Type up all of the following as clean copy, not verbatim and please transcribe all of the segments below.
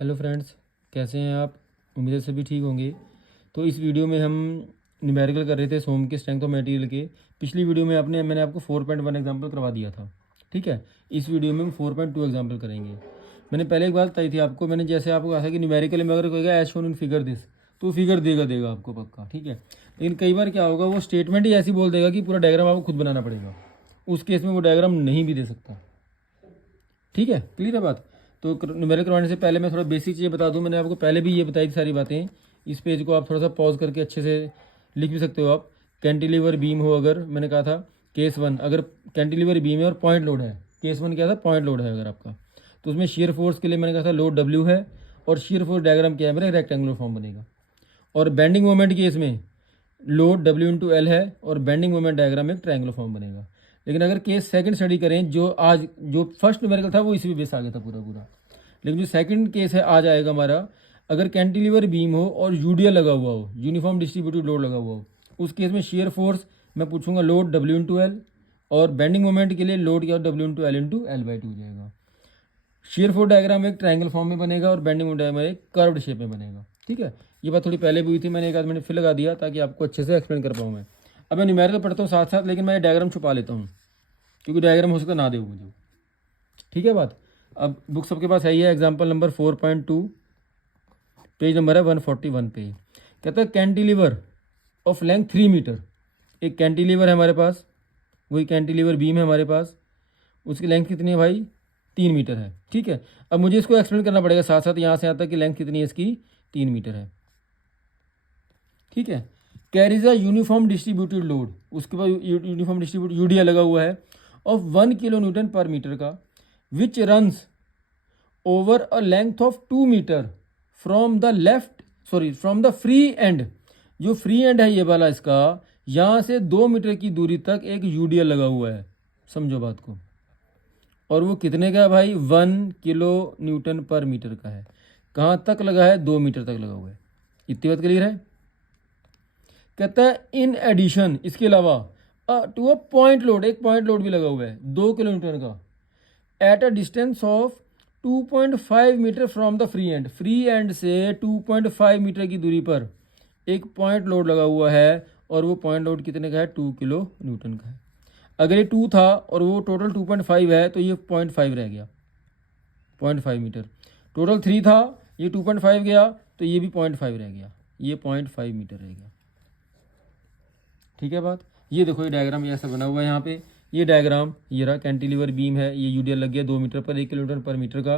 Hello friends, कैसे हैं आप? उम्मीद है सभी ठीक होंगे। तो इस वीडियो में हम न्यूमेरिकल कर रहे थे सोम के स्ट्रेंथ ऑफ मटेरियल के। पिछली वीडियो में मैंने आपको 4.1 एग्जांपल करवा दिया था, ठीक है। इस वीडियो में हम 4.2 एग्जांपल करेंगे। मैंने पहले एक बात बताई थी आपको, मैंने जैसे आपको कहा था कि न्यूमेरिकल में अगर कहेगा as shown in figure this, तो फिगर देगा आपको पक्का, ठीक है। लेकिन कई बार क्या होगा, वो स्टेटमेंट ही ऐसी बोल देगा कि पूरा डायग्राम आपको खुद बनाना पड़ेगा। उस केस में वो डायग्राम नहीं भी दे सकता, ठीक है। क्लियर है बात? तो न्यूमेरिकल करवाने से पहले मैं थोड़ा बेसिक चीज़ें बता दूं। मैंने आपको पहले भी ये बताई थी सारी बातें। इस पेज को आप थोड़ा सा पॉज करके अच्छे से लिख भी सकते हो आप। कैंटिलीवर बीम हो, अगर मैंने कहा था केस 1, अगर कैंटिलीवर बीम है और पॉइंट लोड है, केस 1 क्या था, पॉइंट लोड है अगर आपका, तो उसमें शेयर फोर्स के लिए मैंने कहा था लोड डब्ल्यू है, और शेयर फोर्स डायग्राम क्या है मेरा, रेक्टेंगुलर फॉर्म बनेगा। और बेंडिंग मोमेंट केस में लोड डब्ल्यू इंटू एल है, और बेंडिंग मोमेंट डायग्राम में ट्रायंगुलर फॉर्म बनेगा। लेकिन अगर केस सेकंड स्टडी करें, जो फर्स्ट न्यूमेरिकल था वो इसी पे बेस आ गया था पूरा। लेकिन जो सेकंड केस है आज आएगा हमारा, अगर कैंटिलीवर बीम हो और यूडीएल लगा हुआ हो, यूनिफॉर्म डिस्ट्रीब्यूटेड लोड लगा हुआ हो, उस केस में शेयर फोर्स मैं पूछूंगा लोड डब्ल्यू इंटू एल, और बेंडिंग मोमेंट के लिए लोड क्या W into L by two हो जाएगा। शेयर फोर्स डायग्राम एक ट्रायंगल फॉर्म में बनेगा, और बेंडिंग मोमेंट डायग्राम एक कर्व्ड शेप में बनेगा, ठीक है। ये बात थोड़ी पहले भी हुई थी, मैंने एक आध मिनट फिर लगा दिया ताकि आपको अच्छे से एक्सप्लेन कर पाऊँ मैं। अब मैं न्यूमेरिकल पढ़ता हूँ साथ साथ, लेकिन मैं डायग्राम छुपा लेता हूँ क्योंकि डायग्राम हो सकता ना दे मुझे, ठीक है बात। अब बुक सबके पास है ही है, एग्जाम्पल नंबर 4.2, पेज नंबर है 141 पे। कहता है कैंटिलीवर ऑफ लेंथ 3 मीटर। एक कैंटिलीवर है हमारे पास, वही कैंटिलीवर बीम है हमारे पास, उसकी लेंथ कितनी है भाई, 3 मीटर है, ठीक है। अब मुझे इसको एक्सप्लेन करना पड़ेगा साथ साथ, यहाँ से यहाँ तक कि लेंथ कितनी है इसकी, 3 मीटर है, ठीक है। Carries a uniform distributed load, उसके बाद यूनिफॉर्म डिस्ट्रीब्यूट यूडीएल लगा हुआ है of 1 kilo newton per metre का, which runs over a length of 2 metre from the from the free end. जो फ्री एंड है ये वाला इसका, यहाँ से 2 मीटर की दूरी तक एक यूडीएल लगा हुआ है, समझो बात को। और वो कितने का है भाई, 1 किलो न्यूटन पर मीटर का है। कहाँ तक लगा है, 2 मीटर तक लगा हुआ है। इतनी बात क्लियर है? कहता है इन एडिशन, इसके अलावा टू अ पॉइंट लोड, एक पॉइंट लोड भी लगा हुआ है 2 किलो न्यूटन का, at a distance of 2.5 metre from the free end. Free end से 2.5 मीटर की दूरी पर एक पॉइंट लोड लगा हुआ है, और वो पॉइंट लोड कितने का है, 2 किलो न्यूटन का है। अगर ये 2 था और वो टोटल 2.5 है, तो ये 0.5 रह गया, 0.5 मीटर। टोटल 3 था, ये 2.5 गया, तो ये भी 0.5 रह गया, ये 0.5 मीटर रह गया, ठीक है बात। ये देखो ये डायग्राम ऐसा बना हुआ है यहाँ पे, ये डायग्राम ये रहा, कैंटिलीवर बीम है, ये यूडीएल लग गया 2 मीटर पर, 1 किलोमीटर पर मीटर का,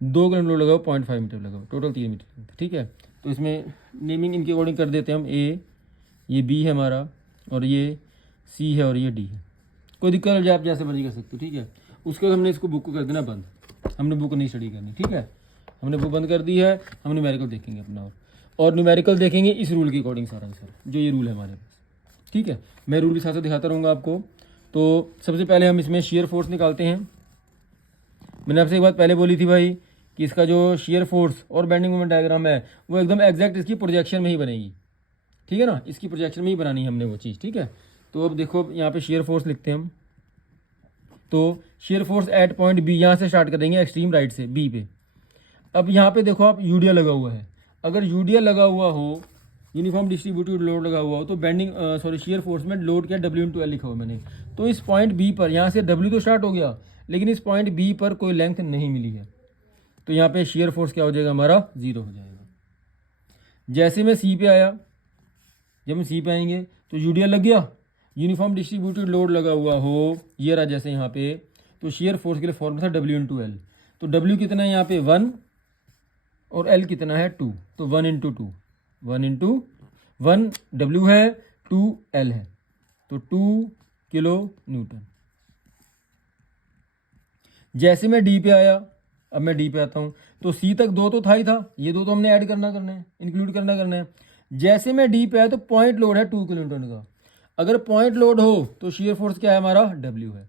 2 किलोमीटर लगाओ, 0.5 मीटर लगाओ, टोटल 3 मीटर, ठीक है। तो इसमें नेमिंग इनके अकॉर्डिंग कर देते हैं हम, ए, ये बी है हमारा, और ये सी है, और ये डी है। कोई दिक्कत हो जाए आप जैसे मर्जी कर सकते हो, ठीक है। उसके बाद हमने इसको बुक को कर देना बंद, हमने बुक नहीं स्टडी करनी, ठीक है। हमने बुक बंद कर दी है, हम न्यूमेरिकल देखेंगे अपना, और न्यूमेरिकल देखेंगे इस रूल के अकॉर्डिंग सारा सर, जो ये रूल है हमारे पास, ठीक है। मैं रूल भी साथ साथ दिखाता रहूँगा आपको। तो सबसे पहले हम इसमें शेयर फोर्स निकालते हैं। मैंने आपसे एक बात पहले बोली थी भाई, कि इसका जो शेयर फोर्स और बेंडिंग मोमेंट डायग्राम है वो एकदम एग्जैक्ट इसकी प्रोजेक्शन में ही बनेगी, ठीक है ना, इसकी प्रोजेक्शन में ही बनानी है हमने वो चीज़, ठीक है। तो अब देखो यहाँ पे शेयर फोर्स लिखते हैं हम। तो shear force at point B, यहाँ से स्टार्ट करेंगे एक्सट्रीम राइट से बी पे। अब यहाँ पे देखो आप, यूडीएल लगा हुआ है। अगर यूडीएल लगा हुआ हो, यूनिफॉर्म डिस्ट्रीब्यूटेड लोड लगा हुआ हो, तो शेयर फोर्स में लोड क्या, डब्ल्यू इंटू एल लिखा हुआ मैंने। तो इस पॉइंट बी पर, यहाँ से डब्ल्यू तो स्टार्ट हो गया, लेकिन इस पॉइंट बी पर कोई लेंथ नहीं मिली है, तो यहाँ पे शेयर फोर्स क्या हो जाएगा हमारा, 0 हो जाएगा। जैसे मैं सी पे आया, जब हम सी पे आएंगे तो यूडीएल लग गया, यूनिफॉर्म डिस्ट्रीब्यूटेड लोड लगा हुआ हो, ये रहा जैसे यहाँ पे, तो शेयर फोर्स के लिए फॉर्मूला था डब्ल्यू इंटू एल। तो डब्ल्यू कितना है यहाँ पे 1, और एल कितना है 2, तो 1 इंटू 2, 1 इंटू 1 डब्ल्यू है, 2 एल है, तो 2 किलो न्यूटन। जैसे मैं डी पे आया, अब मैं डी पे आता हूँ, तो सी तक 2 तो था ही था, ये 2 तो हमने ऐड करना है, इंक्लूड करना है। जैसे मैं डी पे आया तो पॉइंट लोड है 2 किलो न्यूटन का। अगर पॉइंट लोड हो तो शेयर फोर्स क्या है हमारा, डब्ल्यू है,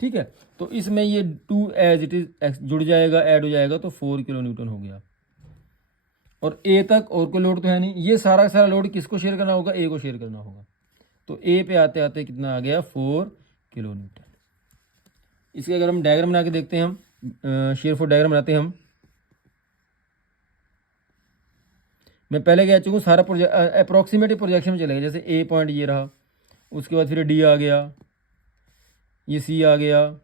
ठीक है। तो इसमें ये 2 एज इट इज जुड़ जाएगा, ऐड हो जाएगा, तो 4 किलो न्यूटन हो गया। और ए तक और कोई लोड तो है नहीं, ये सारा का सारा लोड किसको शेयर करना होगा, ए को शेयर करना होगा। तो ए पे आते आते कितना आ गया, 4 किलो न्यूटन। इसके अगर हम डायग्राम बना के देखते हैं, हम शेयर फोर्स डायग्राम बनाते हैं हम। मैं पहले कह चुका हूँ सारा अप्रोक्सीमेट प्रोजेक्शन में चलेगा। जैसे ए पॉइंट ये रहा, उसके बाद फिर डी आ गया, ये सी आ गया,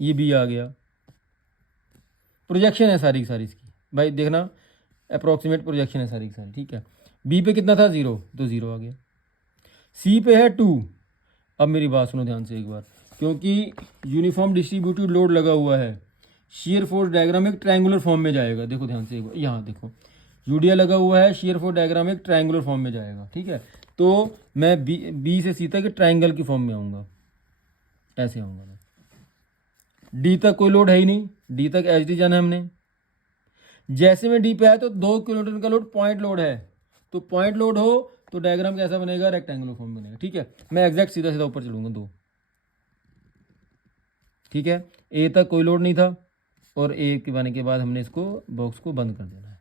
ये बी आ गया। प्रोजेक्शन है सारी की सारी इसकी भाई, देखना अप्रोक्सीमेट प्रोजेक्शन है सारी की सारी, ठीक है। बी पे कितना था 0, तो 0 आ गया। सी पे है 2। अब मेरी बात सुनो ध्यान से एक बार, क्योंकि यूनिफॉर्म डिस्ट्रीब्यूटेड लोड लगा हुआ है, शेयर फोर्स डायग्राम एक ट्रायंगुलर फॉर्म में जाएगा। देखो ध्यान से एक बार, यहाँ देखो यूडिया लगा हुआ है, शेयर फोर्स डायग्राम एक ट्रायंगुलर फॉर्म में जाएगा, ठीक है। तो मैं बी से सी तक ट्रायंगल की फॉर्म में आऊँगा, ऐसे आऊँगा मैं। डी तक कोई लोड है ही नहीं, डी तक एच डी जाना है हमने। जैसे में डी पे आया तो 2 किलोमीटर का लोड पॉइंट लोड है, तो पॉइंट लोड हो तो डायग्राम कैसा बनेगा, रेक्टेंगुलर फॉर्म बनेगा, ठीक है। मैं एग्जैक्ट सीधा सीधा ऊपर चलूंगा 2, ठीक है। ए तक कोई लोड नहीं था, और ए के बने के बाद हमने इसको बॉक्स को बंद कर देना है।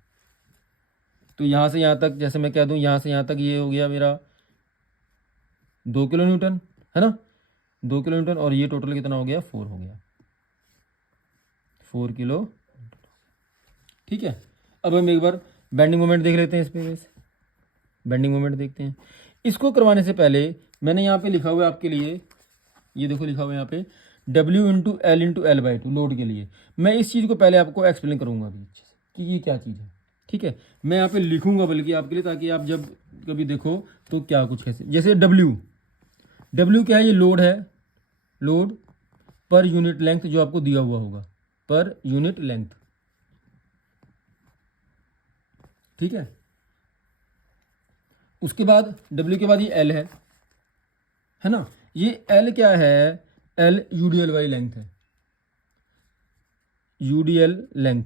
तो यहाँ से यहाँ तक, जैसे मैं कह दूँ यहाँ से यहाँ तक ये हो गया मेरा 2 किलो न्यूटन, है ना, 2 किलो न्यूटन, और ये टोटल कितना हो गया, 4 हो गया, 4 किलो, ठीक है। अब हम एक बार बेंडिंग मोमेंट देख लेते हैं, इस पे बेंडिंग मोमेंट देखते हैं। इसको करवाने से पहले मैंने यहाँ पे लिखा हुआ है आपके लिए, ये देखो लिखा हुआ है यहाँ पे W into L by 2 load के लिए। मैं इस चीज़ को पहले आपको एक्सप्लेन करूँगा अभी अच्छे से कि ये क्या चीज़ है, ठीक है। मैं यहाँ पे लिखूँगा बल्कि आपके लिए, ताकि आप जब कभी देखो तो क्या कुछ कैसे, जैसे W क्या है, ये लोड है, लोड पर यूनिट लेंथ जो आपको दिया हुआ होगा, पर यूनिट लेंथ, ठीक है। उसके बाद W के बाद ये L है ना। ये L क्या है, L यूडीएल वाली लेंथ है, UDL length,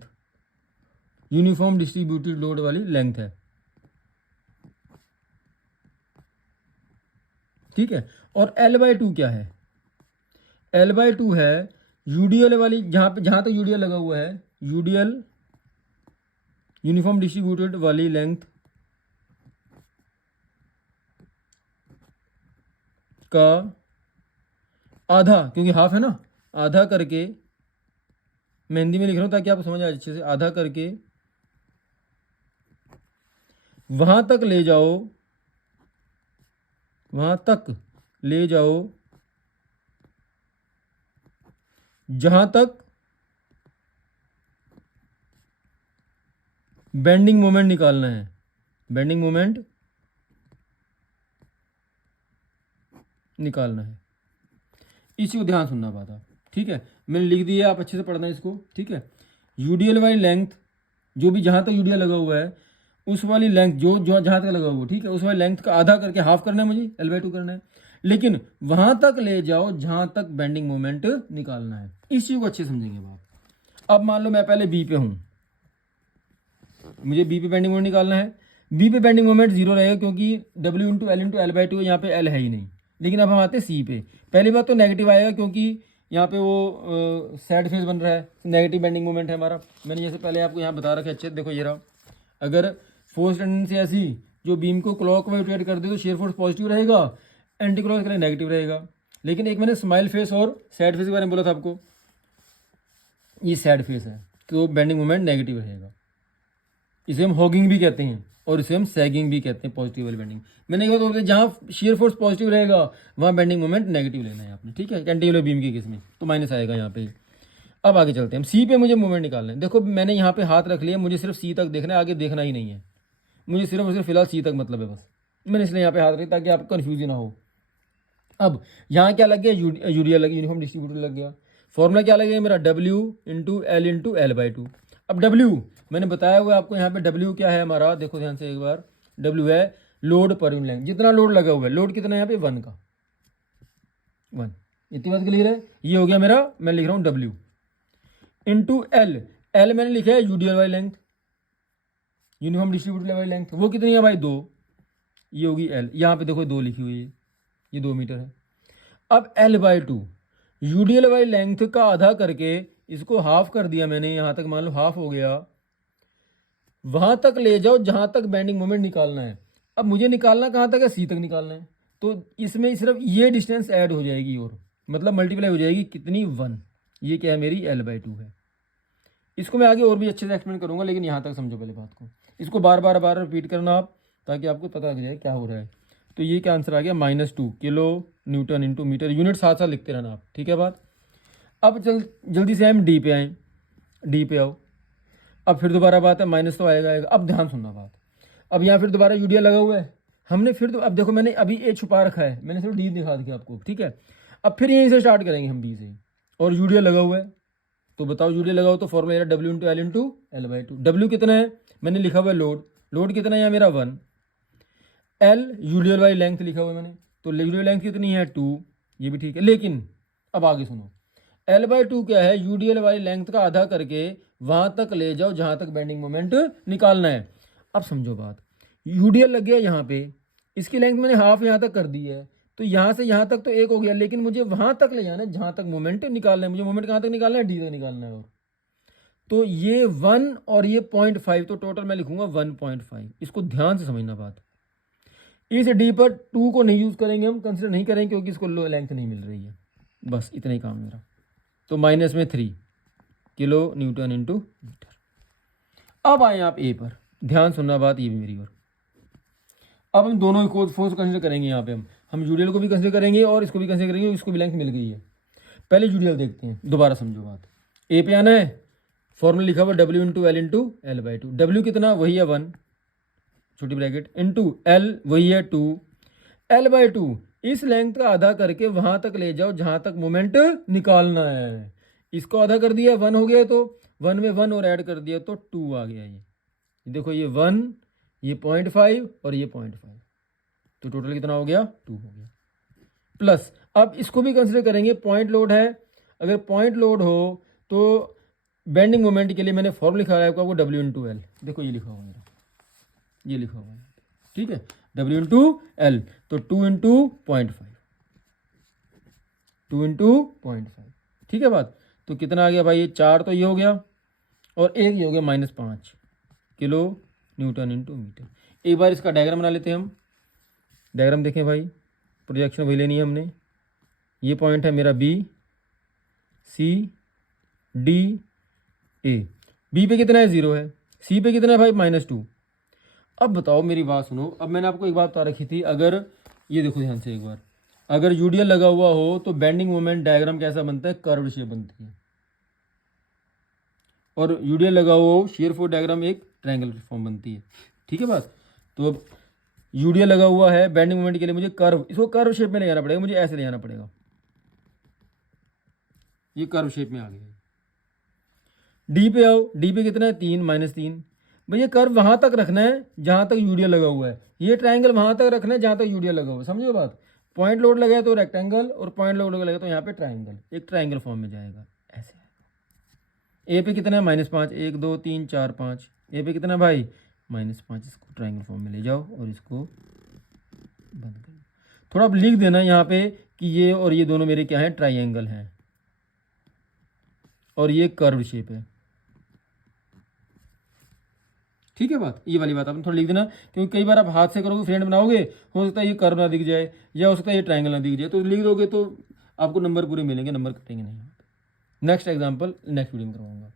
uniform distributed load वाली लेंथ है, ठीक है। और L/2 क्या है, L/2 है यूडीएल वाली, जहां तक यूडीएल लगा हुआ है, यूडीएल यूनिफॉर्म डिस्ट्रीब्यूटेड वाली लेंथ का आधा, क्योंकि हाफ है ना, आधा करके, मैं हिंदी में लिख रहा हूं ताकि आपको समझ आए अच्छे से, आधा करके वहां तक ले जाओ, वहां तक ले जाओ जहां तक बेंडिंग मोमेंट निकालना है, बेंडिंग मोमेंट निकालना है। इसी को ध्यान सुनना बात आप, ठीक है। मैंने लिख दिया, आप अच्छे से पढ़ना इसको, ठीक है। यूडीएल वाली लेंथ, जो भी जहां तक यूडीएल लगा हुआ है उस वाली लेंथ, जो जो जहां तक लगा हुआ, ठीक है, उस वाली लेंथ का आधा करके हाफ करना है मुझे, L/2 करना है, लेकिन वहां तक ले जाओ जहां तक बेंडिंग मोमेंट निकालना है। इस चीज को अच्छे समझेंगे बात। अब मान लो मैं पहले बी पे हूं, मुझे बी पे बेंडिंग मोमेंट निकालना है। बी पे बेंडिंग मोमेंट 0 रहेगा, क्योंकि W इंटू L/2, यहाँ पे L है ही नहीं। लेकिन अब हम आते हैं सी पे। पहली बात तो नेगेटिव आएगा, क्योंकि यहाँ पे वो सैड फेज बन रहा है, नेगेटिव बेंडिंग मोमेंट है हमारा। मैंने जैसे पहले आपको यहाँ बता रखा है अच्छे, देखो ये रहा, अगर फोर्स टेंडेंसी ऐसी जो बीम को क्लॉकवाइज रोटेट कर दे तो शेयर फोर्स पॉजिटिव रहेगा, एंटी क्लॉक के लिए नेगेटिव रहेगा। लेकिन एक मैंने स्माइल फेस और सैड फेस के बारे में बोला था आपको, ये सैड फेस है तो बेंडिंग मोमेंट नेगेटिव रहेगा। इसे हम हॉगिंग भी कहते हैं और इसे हम सैगिंग भी कहते हैं, पॉजिटिव वाली बेंडिंग। मैंने कहा तो जहाँ शेयर फोर्स पॉजिटिव रहेगा वहाँ बेंडिंग मोमेंट नेगेटिव लेना है आपने, ठीक है, कैंटिलीवर बीम के केस में तो माइनस आएगा यहाँ पे। अब आगे चलते हैं, हम सी पे मुझे मूवमेंट निकालना है। देखो मैंने यहाँ पे हाथ रख लिया, मुझे सिर्फ सी तक देखना है, आगे देखना ही नहीं है मुझे, सिर्फ और सिर्फ फिलहाल सी तक मतलब है बस। मैंने इसलिए यहाँ पे हाथ रखा ताकि आपको कन्फ्यूजन ना हो। अब यहाँ क्या लग गया, यूडीएल लग गया, यूनिफॉर्म डिस्ट्रीब्यूटर लग गया। फॉर्मूला क्या लगेगा मेरा, W इंटू L/2। अब W मैंने बताया हुआ आपको, यहाँ पे W क्या है हमारा, देखो ध्यान से एक बार, W है लोड पर यूनिट लेंथ, जितना लोड लगा हुआ है, लोड कितना है यहाँ पे 1 का, 1। इतनी बात क्लियर है, ये हो गया मेरा, मैं लिख रहा हूँ W इंटू L मैंने लिखा है यूडीएल वाली लेंथ, यूनिफॉर्म डिस्ट्रीब्यूटर वाली लेंथ, वो कितनी है भाई 2, ये होगी L, यहाँ पे देखो 2 लिखी हुई है, ये 2 मीटर है। अब L/2 यूडीएल वाली लेंथ का आधा करके इसको हाफ कर दिया मैंने, यहां तक मान लो हाफ हो गया, वहां तक ले जाओ जहां तक बेंडिंग मोमेंट निकालना है। अब मुझे निकालना कहां तक है, सी तक निकालना है, तो इसमें सिर्फ ये डिस्टेंस ऐड हो जाएगी और मतलब मल्टीप्लाई हो जाएगी कितनी, 1। ये क्या है मेरी L/2 है। इसको मैं आगे और भी अच्छे से एक्सप्लेन करूंगा, लेकिन यहां तक समझो पहले बात को। इसको बार बार रिपीट करना आप, ताकि आपको पता लग जाए क्या हो रहा है। तो ये क्या आंसर आ गया, -2 kilo newton into metre. Unit साथ साथ लिखते रहना आप, ठीक है बात। अब जल्दी से हम डी पे आएँ, डी पे आओ। अब फिर दोबारा बात है, माइनस तो आएगा। अब ध्यान सुनना बात, अब यहाँ फिर दोबारा यूडिया लगा हुआ है हमने, फिर तो अब देखो मैंने अभी ए छुपा रखा है, मैंने सिर्फ डी दिखा दिया आपको, ठीक है। अब फिर यहीं से स्टार्ट करेंगे हम बी से, और यूडिया लगा हुआ है। तो बताओ यूडिया लगा हो तो formula W into L into L by two. W कितना है, मैंने लिखा हुआ है लोड कितना है यहाँ मेरा 1, एल यूडियल वाली लेंथ लिखा हुआ है मैंने, तो यूडियल लेंथ कितनी है 2, ये भी ठीक है। लेकिन अब आगे सुनो, एल बाई टू क्या है, यूडियल वाली लेंथ का आधा करके वहां तक ले जाओ जहां तक बेंडिंग मोमेंट निकालना है। अब समझो बात, यूडियल लग गया यहाँ पे, इसकी लेंथ मैंने हाफ यहाँ तक कर दी है, तो यहाँ से यहाँ तक तो 1 हो गया, लेकिन मुझे वहां तक ले जाना है जहां तक मोमेंट निकालना है। मुझे मोमेंट कहाँ तक निकालना है, डी तक निकालना है। और तो ये 1 और ये 0.5, तो टोटल मैं लिखूंगा 1.5। इसको ध्यान से समझना बात। इस डी पर 2 को नहीं यूज करेंगे, हम कंसिडर नहीं करेंगे क्योंकि इसको लो लेंथ नहीं मिल रही है। बस इतना ही काम मेरा। तो -3 किलो न्यूटन इंटू मीटर। अब आए आप ए पर, ध्यान सुनना बात, ये भी मेरी ओर। अब हम दोनों को फोर्स कंसिडर करेंगे। यहाँ पे हम यूडियल को भी कंसिडर करेंगे और इसको भी कंसिडर करेंगे, इसको भी लेंथ मिल गई है। पहले यूडियल देखते हैं, दोबारा समझो बात। ए पे आना है, फॉर्मूला लिखा हुआ W into L into L by two. W कितना, वही है 1 छोटी ब्रैकेट, इंटू एल वही है 2, एल बाई 2 इस लेंथ का आधा करके वहां तक ले जाओ जहां तक मोमेंट निकालना है। इसको आधा कर दिया, 1 हो गया, तो 1 में 1 और ऐड कर दिया तो 2 आ गया। ये देखो, ये 1, ये 0.5 और ये 0.5, तो टोटल कितना हो गया, 2 हो गया। प्लस अब इसको भी कंसिडर करेंगे, पॉइंट लोड है। अगर पॉइंट लोड हो तो बेंडिंग मोमेंट के लिए मैंने फॉर्मूला लिखा है आपको W इंटू एल। देखो ये लिखा हुआ है, ये लिखा हुआ है, ठीक है, W इंटू एल, तो 2 इंटू 0.5, 2 इंटू 0.5, ठीक है बात। तो कितना आ गया भाई, ये 4 तो ये हो गया, और एक ये हो गया -5 किलो न्यूटन इंटू मीटर। एक बार इसका डायग्राम बना लेते हैं हम। डायग्राम देखें भाई, प्रोजेक्शन वही लेनी है हमने। ये पॉइंट है मेरा B, C, D, A। B पे कितना है, 0 है। C पे कितना है भाई, -2। अब बताओ मेरी बात सुनो, अब मैंने आपको एक बात बता रखी थी, अगर ये देखो ध्यान से एक बार, अगर यूडियल लगा हुआ हो तो बेंडिंग मोमेंट डायग्राम कैसा बनता है, कर्व शेप बनती है। और यूडियल लगा हुआ हो, शियर फोर्स डायग्राम एक ट्रायंगल फॉर्म बनती है, ठीक है बात। तो अब यूडियल लगा हुआ है, बेंडिंग मोमेंट के लिए मुझे कर्व, इसको कर्व शेप में ले जाना पड़ेगा, मुझे ऐसे ले जाना पड़ेगा। ये कर्व शेप में आ गया। डी पे आओ, डी पे कितना है, 3 -3। भैया कर्व वहां तक रखना है जहां तक यूडियल लगा हुआ है, ये ट्रायंगल वहां तक रखना है जहां तक यूडियल लगा हुआ है, समझो बात। पॉइंट लोड लगा है तो रेक्टेंगल, और पॉइंट लोड लगा तो यहाँ पे ट्रायंगल, एक ट्रायंगल फॉर्म में जाएगा ऐसे। ए पे कितना है, -5, 1 2 3 4 5। ए पे कितना भाई, -5। इसको ट्रायंगल फॉर्म में ले जाओ और इसको बंद कर। थोड़ा आप लिख देना यहाँ पे कि ये और ये दोनों मेरे क्या है, ट्रायंगल हैं, और ये कर्व शेप है, ठीक है बात। ये वाली बात आपने थोड़ा लिख देना, क्योंकि कई बार आप हाथ से करोगे, फ्रेंड बनाओगे, हो सकता है ये कर्व ना दिख जाए, या हो सकता है ये ट्रायंगल ना दिख जाए, तो लिख दोगे तो आपको नंबर पूरे मिलेंगे, नंबर कटेंगे नहीं। नेक्स्ट एग्जांपल नेक्स्ट वीडियो में करवाऊंगा।